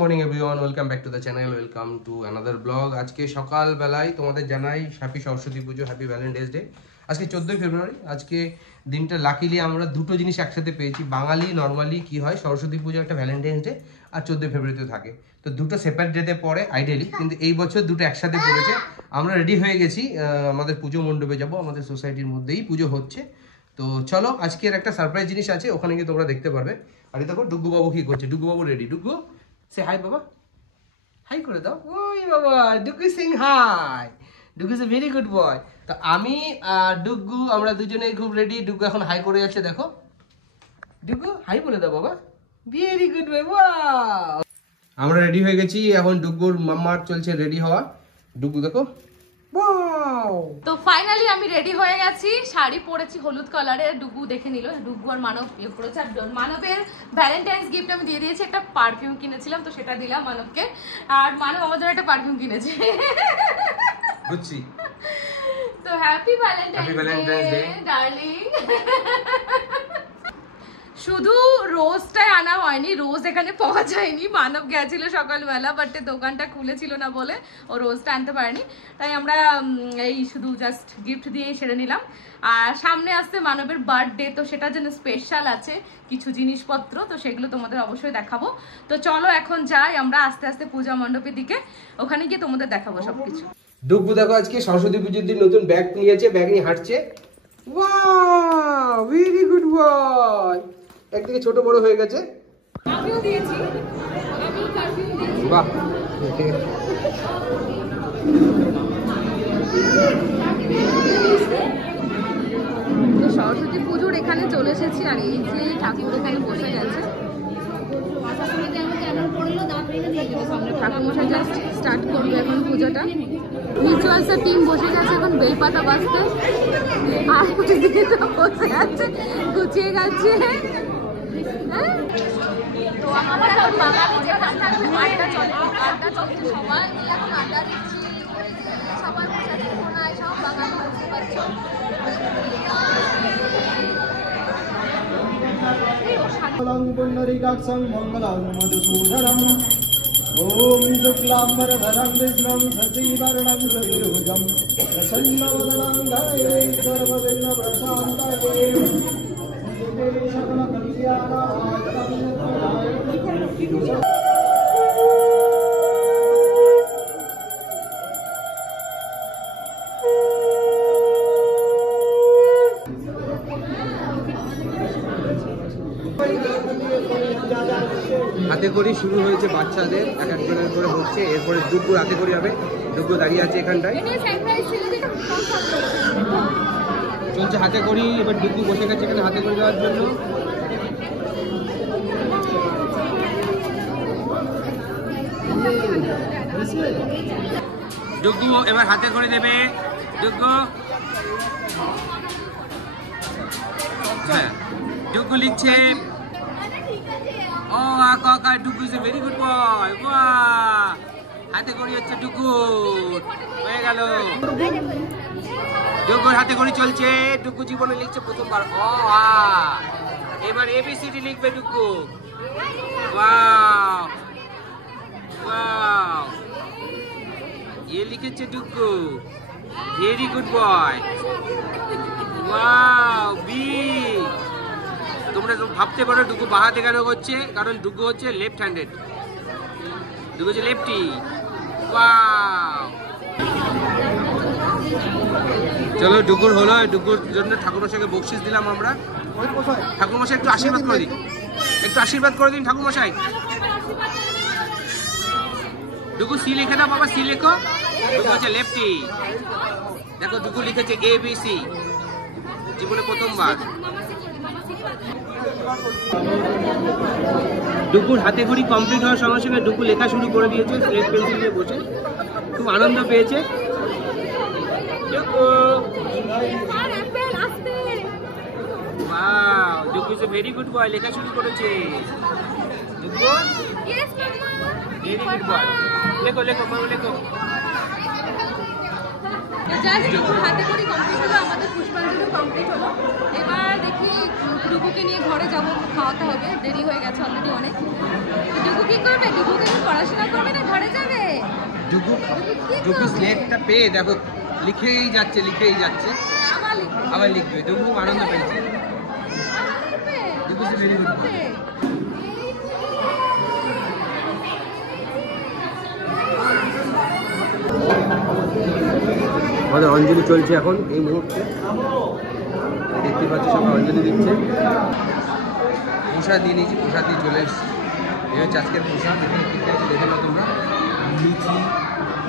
Morning everyone, welcome back to the channel, welcome to another blog. আজকে সকালবেলায় তোমাদের জানাই হ্যাপি সরস্বতী পুজো, হ্যাপি ভ্যালেন্টাইন্স ডে। আজকে 14ই ফেব্রুয়ারি। আজকে দিনটা লাকিলি আমরা দুটো জিনিস একসাথে পেয়েছি। বাঙালি নর্মালি কি হয়, সরস্বতী পুজো একটা ভ্যালেন্টাইন্স ডে আর 14ই ফেব্রুয়ারিতে থাকে, তো দুটো সেপারেট ডেতে পড়ে আইডিয়ালি, কিন্তু এই বছর দুটো একসাথে পড়েছে। আমরা রেডি হয়ে গেছি, আমাদের পুজো মণ্ডপে যাব, আমাদের সোসাইটির মধ্যেই পুজো হচ্ছে। তো চলো, আজকের একটা সারপ্রাইজ জিনিস আছে, ওখানে গিয়ে তোমরা দেখতে পারবে। আর দেখো ডুগু বাবু কি করছে। ডুগু বাবু রেডি। ডুগু সে হাই বাবা, হাই করে দাও। ওই বাবা, ডুগু সিং hi. Dugu is a very good boy. তো আমি আর ডুগু আমরা দুজনেই খুব রেডি। ডুগু এখন হাই করে যাচ্ছে, দেখো। ডুগু হাই বলে দাও বাবা। Very good boy. ওয়াও, আমরা রেডি হয়ে গেছি। এখন ডুগুর মাম্মার চলছে রেডি হওয়া। ডুগু দেখো, তো ফাইনালি আমি রেডি হয়ে গেছি, শাড়ি পরেছি হলুদ কালারের। ডুগু দেখে নিল, ডুগু আর মানব বিয়ে করেছে। আর মানবের ভ্যালেন্টাইন্স গিফট আমি দিয়ে দিয়েছি, একটা পারফিউম কিনেছিলাম, তো সেটা দিলাম মানবকে। আর মানব আমাদের একটা পারফিউম কিনেছে। বুঝছি। তো হ্যাপি ভ্যালেন্টাইন্স ডে ডার্লিং। শুধু রোজটাই আনা হয়নি, রোজ এখানে পাওয়া যায়নি। মানব গেছিল সকালবেলা, বাট দোকানটা খুলেছিল না বলে ও রোজটা আনতে পারেনি। তাই আমরা এই শুধু জাস্ট গিফট দিয়ে সেরে নিলাম। আর সামনে আসছে মানবের বার্থডে, তো সেটার জন্য স্পেশাল আছে কিছু জিনিসপত্র, তো সেগুলো তোমাদের অবশ্যই দেখাবো। তো চলো এখন যাই আমরা আস্তে আস্তে পূজা মণ্ডপের দিকে, ওখানে গিয়ে তোমাদের দেখাবো সবকিছু। ডুগু দেখো আজকে সরস্বতী পুজোর দিন নতুন ব্যাগ নিয়েছে, ব্যাগ নিয়ে হাঁটছে। ওয়াও, ভেরি গুড বয়। একদিকে ছোট বড় হয়ে গেছে। আমিও দিয়েছি, আমি পারফিউম দিয়েছি। বাহ, ঠিক আছে। তো সরস্বতী পুজোর এখানে চলে এসেছি, আর এই যে ঠাকুর এখানে বসে গেছে। ঠাকুরমশাই জাস্ট স্টার্ট করবে এখন পুজোটা। রিচুয়ালসের টিম বসে গেছে এখন বেলপাতা বাজতে, আর বসে আছে গুছিয়ে গেছে। তো আমরা বাঙালি যেখানটা আড্ডা চলে, আড্ডা চলছে, সবাই মিলে এখন আড্ডা দিচ্ছি। সবার বসে আছে কোনায়, সব বাঙালি বুঝতে পারছো। মঙ্গলং পুণ্ডরীকাক্ষং মঙ্গলং মধুসূদনম ওম শুক্লাম্বরধরং বিষ্ণুং শশীবর্ণং চতুর্ভুজং প্রসন্নবদनं ধ্যায়ेत् সর্ববিঘ্নপ্রশান্তये সকলকল্যাণায়। হাতে করি শুরু হয়েছে বাচ্চাদের, এক একজনের করে হচ্ছে। এরপরে ডুগু হাতে করি হবে। ডুগু দাঁড়িয়ে আছে এখানটায়, চলছে হাতে করি। এবার ডুগু বসে গেছে এখানে হাতে করে দেওয়ার জন্য। ডুগু এবার হাতে করে দেবে। ডুগু, হ্যাঁ, ডুগু লিখছে। ও কাকা, Dugu is a very good boy. বাহ, হাতে করি হচ্ছে ডুগু, হয়ে গেল। ডুগুর হাতে করি চলছে। ডুগু জীবনে লিখছে প্রথমবার ও আ, এবার এবিসিডি লিখবে ডুগু। ওয়াও ওয়াও, এ লিখেছে Dugu, very good boy. Wow, B. তোমরা ভাবতে পারো ডুগু বাহাতে কেন করছে, কারণ ডুগু হচ্ছে লেফট হ্যান্ডেড, ডুগু হচ্ছে লেফটি। ওয়াও, চলো ডুগুর হলো। ডুগুর জন্য ঠাকুরমশাইকে বকশিস দিলাম আমরা। ঠাকুরমশাই একটু আশীর্বাদ করে দিন, একটু আশীর্বাদ করে দিন ঠাকুরমশাই। ডুগু সি লিখে দাও বাবা, সি লেখো। ডুগু হচ্ছে লেফটি। দেখো ডুগু লিখেছে ABC, জীবনে প্রথমবার। ডুগুর হাতে ঘড়ি কমপ্লিট হওয়ার সঙ্গে সঙ্গে ডুগু লেখা শুরু করে দিয়েছে স্লেট পেন্সিল দিয়ে বসে, খুব আনন্দ পেয়েছে। Wow, ডুগু is a very good বয়, লেখা শুরু করেছে। ডুগু ভেরি গুড বয়, লেখো লেখো মামা লেখো। জাস্ট ডুগুর হাতে করি কমপ্লিট হলো, আমাদের পুষ্পাঞ্জলি কমপ্লিট হলো। এবার দেখি ডুগু ডুগুকে নিয়ে ঘরে যাব, খাওয়াতে হবে, দেরি হয়ে গেছে অলরেডি অনেক। ডুগু কি করবে? ডুগুকে কি পড়াশোনা করবে না ঘরে যাবে? ডুগু স্লেটটা পেয়ে দেখো লিখেই যাচ্ছে আবার লিখবে। ডুগু আনন্দ পেয়েছে। ডুগু ভেরি গুড। আমাদের অঞ্জলি চলছে এখন এই মুহূর্তে, দেখতে পাচ্ছি সবাই অঞ্জলি দিচ্ছে। প্রসাদ দিয়ে নিয়েছি, প্রসাদ দিয়ে চলে এসেছি। এই হচ্ছে আজকের প্রসাদ। এখানে কী আছে দেখে নাও তোমরা, লুচি,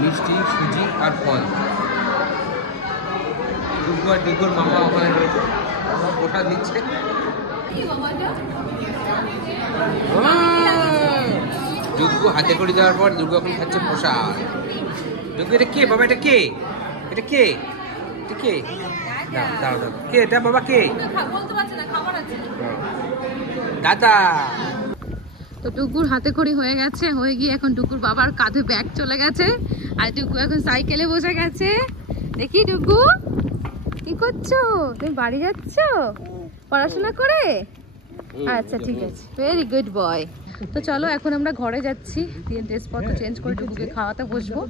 মিষ্টি, সুজি আর ফল। ডুগু আর ডুগুর মামা ওখানে রয়েছে, প্রসাদ দিচ্ছে। ডুগু হাতে করে দেওয়ার পর ডুগু এখন খাচ্ছে প্রসাদ। ডুগু এটা কে বাবা? এটা কে? এটা কে? এটা কে? দাও কে এটা বাবা? কে? দাদা। তো ডুগুর হাতে খড়ি হয়ে গেছে, হয়ে গিয়ে এখন ডুগুর বাবার কাঁধে ব্যাগ চলে গেছে, আর ডুগু এখন সাইকেলে বসে গেছে। দেখি ডুগু কি করছো? তুমি বাড়ি যাচ্ছ পড়াশোনা করে? আচ্ছা ঠিক আছে, ভেরি গুড বয়। তো চলো এখন আমরা ঘরে যাচ্ছি, দিয়ে ড্রেসপত্র চেঞ্জ করে ডুগুকে খাওয়াতে বসবো,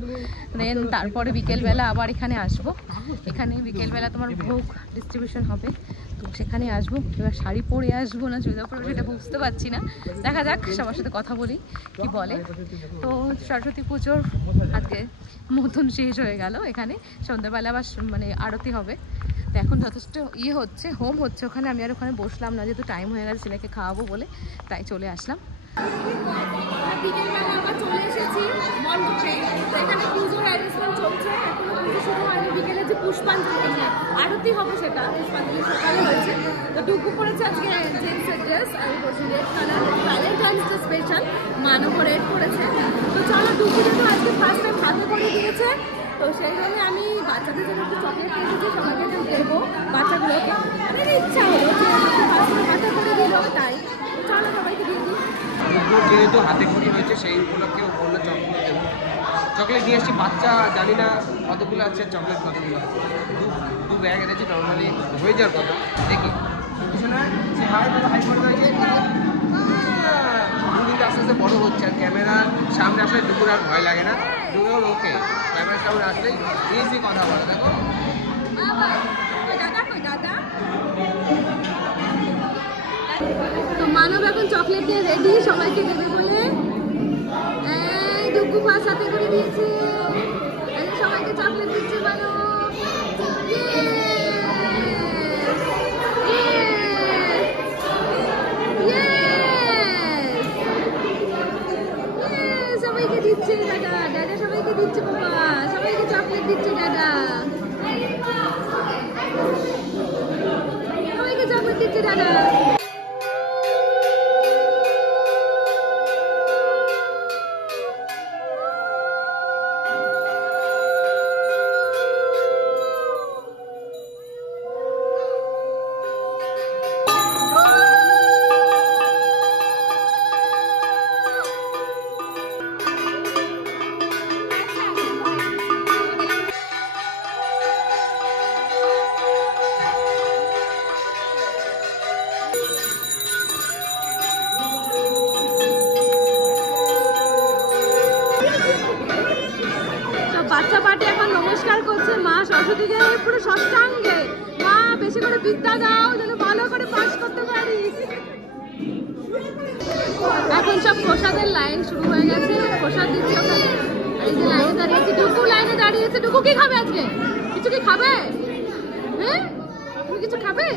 দেন তারপরে বিকেলবেলা আবার এখানে আসবো। এখানে বিকেলবেলা তোমার ভোগ ডিস্ট্রিবিউশন হবে, তো সেখানে আসবো। এবার শাড়ি পরে আসবো না চুড়িদার পরে সেটা বুঝতে পারছি না, দেখা যাক, সবার সাথে কথা বলি কি বলে। তো সরস্বতী পুজোর আজকে মতন শেষ হয়ে গেল, এখানে সন্ধ্যাবেলা আবার মানে আরতি হবে। তো এখন যথেষ্ট হচ্ছে, হোম হচ্ছে ওখানে। আমি আর ওখানে বসলাম না, যেহেতু টাইম হয়ে গেছে ছেলেকে খাওয়াবো বলে, তাই চলে আসলাম। বিকেলবেলা আমরা চলে এসেছি মণ্ডপে, এখানে পুজোর অ্যারেঞ্জমেন্ট চলছে, এখনো পুজো শুরু হয়নি। বিকেলে যে পুষ্পাঞ্জলি আরতি হবে সেটা পুষ্পাঞ্জলি সকালে হয়েছে। তো ডুগু পড়েছে আজকে জেন্টসের ড্রেস, আমি বলছি red colour, Valentine's Day special, Manab red করেছে। তো চলো, ডুগু যেহেতু আজকে ফার্স্ট টাইম হাতে করে দিয়েছে, তো সেই জন্য আমি বাচ্চাদের জন্য একটু চকলেট কিনেছি, সবাইকে দেবো বাচ্চাগুলোকে। আমার ইচ্ছা হলো যে ফার্স্ট টাইম হাতে করে দিল, তাই চলো সবাইকে দিয়ে দিই। যেহেতু হাতে খড়ি হয়েছে সেই উপলক্ষে বললো চকলেট দেবো। চকলেট নিয়ে এসেছি, বাচ্চা জানি না কতগুলো আছে, চকলেট কতগুলো আছে। দু ব্যাগ এনেছি, নর্মালি হয়ে যাওয়ার কথা। দেখি কিন্তু আস্তে আস্তে বড় হচ্ছে, আর ক্যামেরার সামনে আসলে দুপুর আর ভয় লাগে না। দুপুর ওকে, ক্যামেরার সামনে আসলেই ইজি কথা বলে। দেখো তো মানব এখন চকলেট দিয়ে রেডি সবাইকে দেবে বলে। এই ডুগু ফার্স্ট হাতে করে দিয়েছে, সবাইকে চকলেট দিচ্ছে মানব। সবাইকে দিচ্ছে দাদা, দাদা সবাইকে দিচ্ছে, বাবা সবাইকে চকলেট দিচ্ছে দাদা, সবাইকে চকলেট দিচ্ছে দাদা। বাচ্চা পার্টি এখন নমস্কার করছে মা সরস্বতীকে পুরো ষষ্ঠাঙ্গে। মা বেশি করে বিদ্যা দাও যেন ভালো করে পাস করতে পারি। এখন সব প্রসাদের লাইন শুরু হয়ে গেছে, প্রসাদ দিচ্ছে ওখানে। এই যে লাইনে দাঁড়িয়েছে, ডুগু লাইনে দাঁড়িয়েছে। ডুগু কি খাবে আজকে? কিছু কি খাবে? হ্যাঁ, তুমি কিছু খাবে?